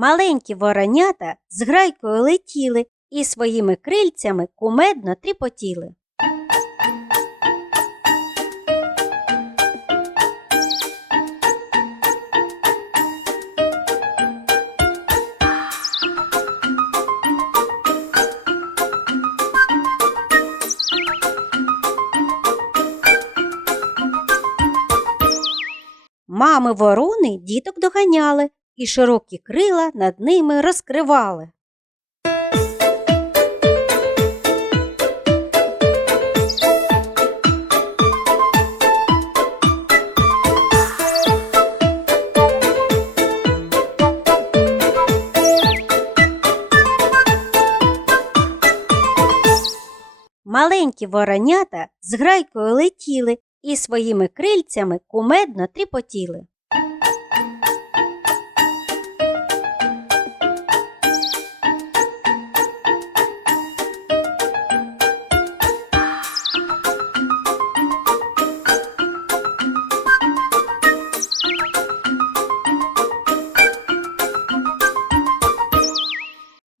Маленькі воронята з грайкою летіли і своїми крильцями кумедно тріпотіли. Мами ворони діток доганяли і широкі крила над ними розкривали. Маленькі воронята з грайкою летіли і своїми крильцями кумедно тріпотіли.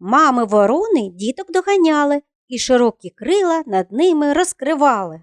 Мами ворони діток доганяли і широкі крила над ними розкривали.